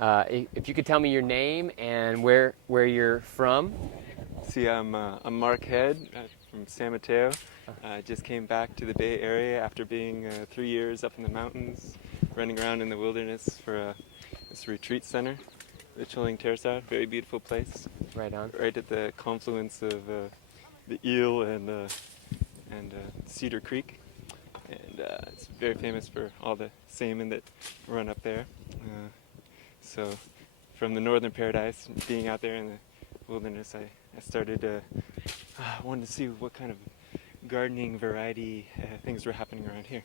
If you could tell me your name and where you're from. See, I'm Mark Head from San Mateo. I just came back to the Bay Area after being 3 years up in the mountains, running around in the wilderness for this retreat center, the Chilling Terrace. Very beautiful place, Right on. right at the confluence of the Eel and Cedar Creek. And it's very famous for all the salmon that run up there. So from the northern paradise, being out there in the wilderness, I started wanted to see what kind of gardening variety things were happening around here.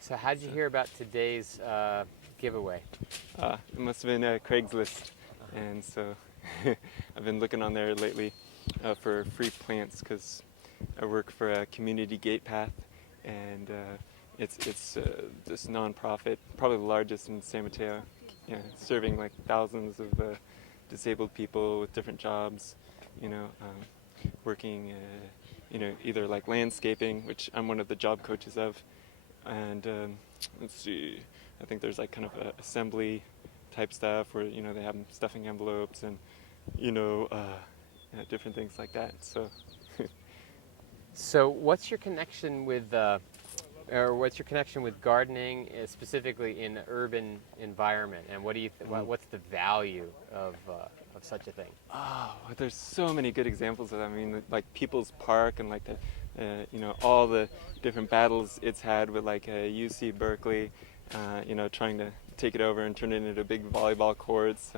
So how did you hear about today's giveaway? It must have been Craigslist, and so I've been looking on there lately for free plants because I work for a community gate path, and it's this nonprofit, probably the largest in San Mateo, serving like thousands of disabled people with different jobs, working, either like landscaping, which I'm one of the job coaches of, and let's see, I think there's like kind of assembly type stuff where they have stuffing envelopes and different things like that. So what's your connection with gardening, specifically in the urban environment, and what do you what's the value of such a thing? Oh, there's so many good examples of that. I mean, like People's Park and like all the different battles it's had with like UC Berkeley, trying to take it over and turn it into big volleyball courts.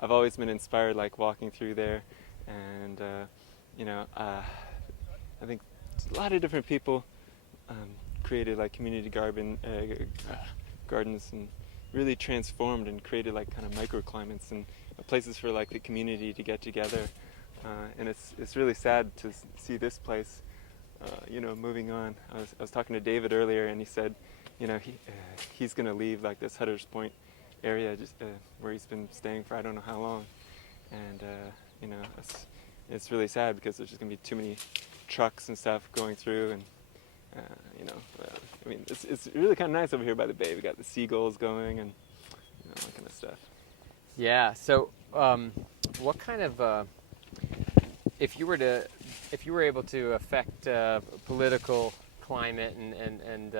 I've always been inspired, like walking through there, and I think a lot of different people created like community gardens and really transformed and created like kind of microclimates and places for like the community to get together. And it's really sad to see this place, moving on. I was talking to David earlier, and he said, he's going to leave like this Hunters Point area just where he's been staying for I don't know how long, and it's really sad because there's just going to be too many trucks and stuff going through, and I mean, it's really kind of nice over here by the bay. We got the seagulls going and that kind of stuff. Yeah. So, what kind of if you were able to affect political climate and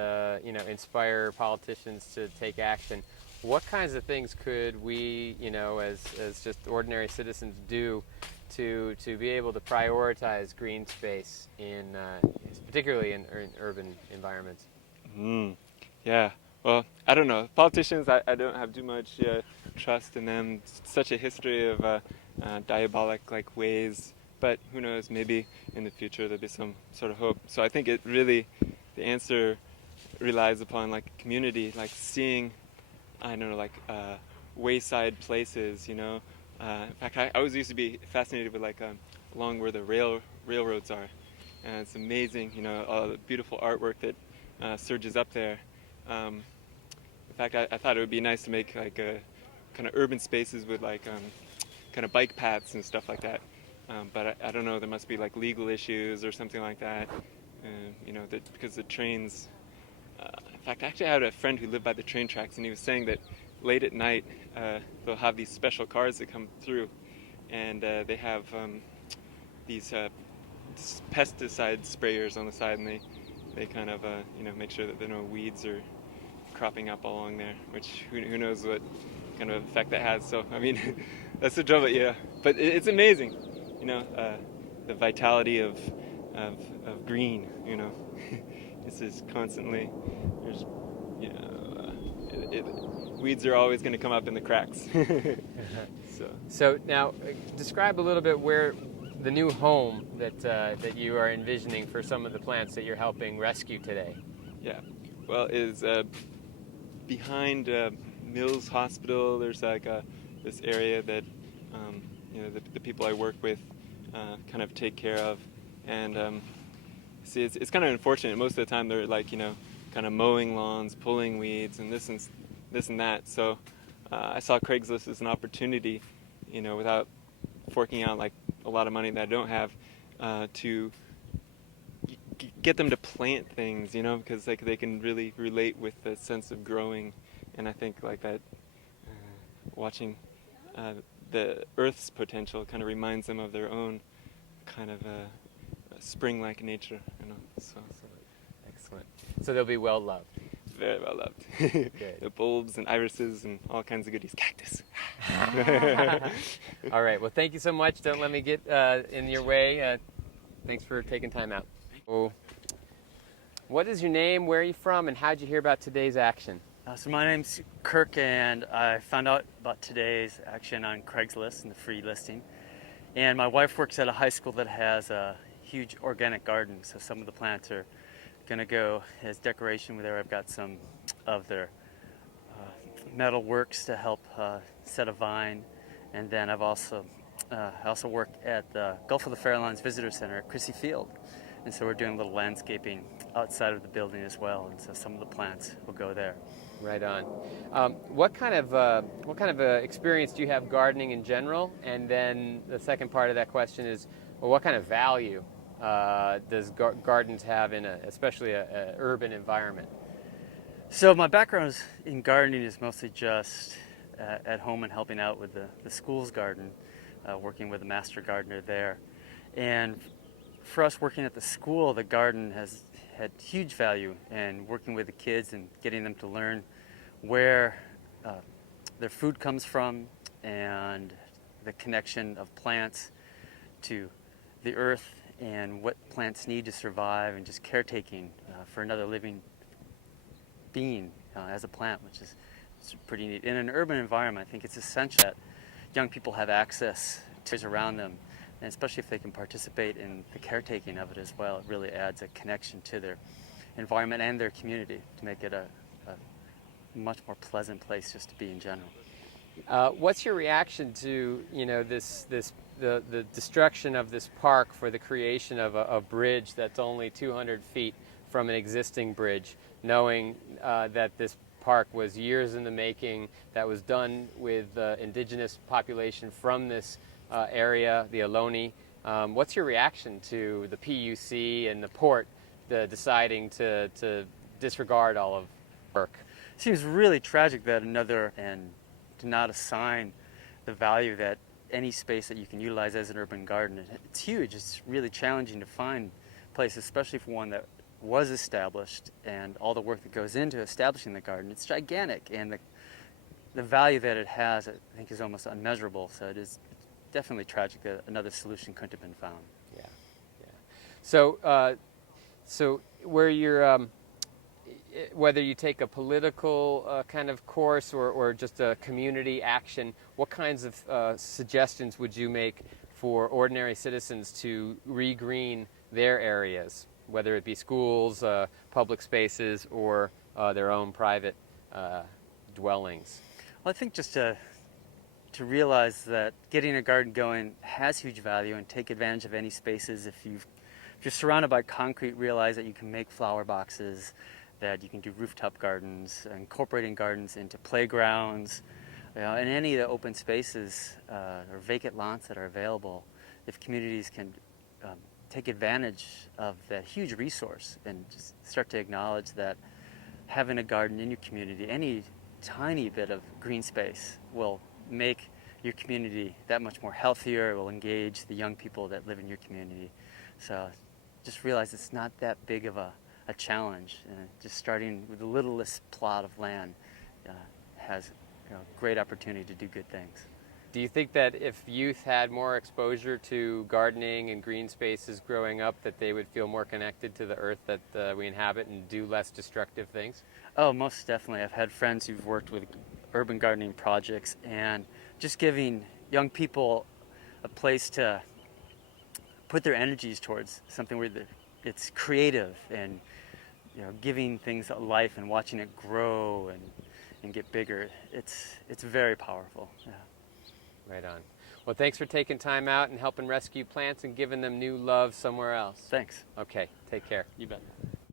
inspire politicians to take action, what kinds of things could we, as just ordinary citizens do to be able to prioritize green space particularly in urban environments? Yeah. Well, I don't know. Politicians, I don't have too much trust in them. It's such a history of diabolic like ways. But who knows? Maybe in the future there'll be some sort of hope. So I think the answer relies upon like community, like seeing, I don't know, like wayside places. In fact, I always used to be fascinated with like along where the railroads are, and it's amazing. All the beautiful artwork that surges up there. In fact, I thought it would be nice to make like kind of urban spaces with like kind of bike paths and stuff like that. But I don't know, there must be like legal issues or something like that, because the trains, in fact, I actually had a friend who lived by the train tracks, and he was saying that late at night they'll have these special cars that come through, and they have these pesticide sprayers on the side, and they kind of make sure that there are no weeds or cropping up along there, which who knows what kind of effect that has. So I mean, that's the trouble, yeah. But it's amazing, the vitality of green. This is constantly there's weeds are always going to come up in the cracks. So now, describe a little bit where the new home that you are envisioning for some of the plants that you're helping rescue today. Yeah, well, is behind Mills Hospital. There's like this area that the people I work with kind of take care of, and see, it's kind of unfortunate. Most of the time they're like kind of mowing lawns, pulling weeds, and this and that. So I saw Craigslist as an opportunity, without forking out like a lot of money that I don't have, to get them to plant things, because like they can really relate with the sense of growing, and I think like that, watching the Earth's potential kind of reminds them of their own kind of spring-like nature, you know. So Excellent. So they'll be well loved. very well loved. Good. The bulbs and irises and all kinds of goodies. Cactus. All right. Well, thank you so much. Don't let me get in your way. Thanks for taking time out. Oh. What is your name? Where are you from? And how did you hear about today's action? So my name's Kirk, and I found out about today's action on Craigslist in the free listing. And my wife works at a high school that has a huge organic garden, so some of the plants are going to go as decoration there. I've got some of their metal works to help set a vine, and then I also work at the Gulf of the Farallones Visitor Center at Crissy Field, and so we're doing a little landscaping outside of the building as well, and so some of the plants will go there. Right on. What kind of experience do you have gardening in general? And then the second part of that question is, well, what kind of value does gardens have in especially a urban environment? So my background in gardening is mostly just at home and helping out with the school's garden, working with a master gardener there. And for us working at the school, the garden has had huge value in working with the kids and getting them to learn where their food comes from and the connection of plants to the earth and what plants need to survive, and just caretaking for another living being as a plant, which is pretty neat. In an urban environment, I think it's essential that young people have access to what's around them, and especially if they can participate in the caretaking of it as well. It really adds a connection to their environment and their community to make it a much more pleasant place just to be in general. What's your reaction to the destruction of this park for the creation of a bridge that's only 200 feet from an existing bridge, knowing that this park was years in the making, that was done with indigenous population from this area, the Ohlone? What's your reaction to the PUC and the port deciding to disregard all of work? It seems really tragic that and to not assign the value that any space that you can utilize as an urban garden. It's huge. It's really challenging to find places, especially for one that was established, and all the work that goes into establishing the garden. It's gigantic, and the value that it has, I think, is almost unmeasurable. So it's definitely tragic that another solution couldn't have been found. Yeah. So where you're whether you take a political kind of course or just a community action, what kinds of suggestions would you make for ordinary citizens to regreen their areas, whether it be schools, public spaces, or their own private dwellings? Well, I think just to realize that getting a garden going has huge value, and take advantage of any spaces. If you're surrounded by concrete, realize that you can make flower boxes, that you can do rooftop gardens, incorporating gardens into playgrounds, and any of the open spaces or vacant lots that are available. If communities can take advantage of that huge resource and just start to acknowledge that having a garden in your community, any tiny bit of green space, will make your community that much more healthier. It will engage the young people that live in your community. So just realize it's not that big of a challenge. Just starting with the littlest plot of land has great opportunity to do good things. Do you think that if youth had more exposure to gardening and green spaces growing up, that they would feel more connected to the earth that we inhabit and do less destructive things? Oh, most definitely. I've had friends who've worked with urban gardening projects, and just giving young people a place to put their energies towards something where it's creative, and giving things a life and watching it grow and get bigger. It's very powerful. Yeah. Right on. Well, thanks for taking time out and helping rescue plants and giving them new love somewhere else. Thanks. Okay, take care. You bet.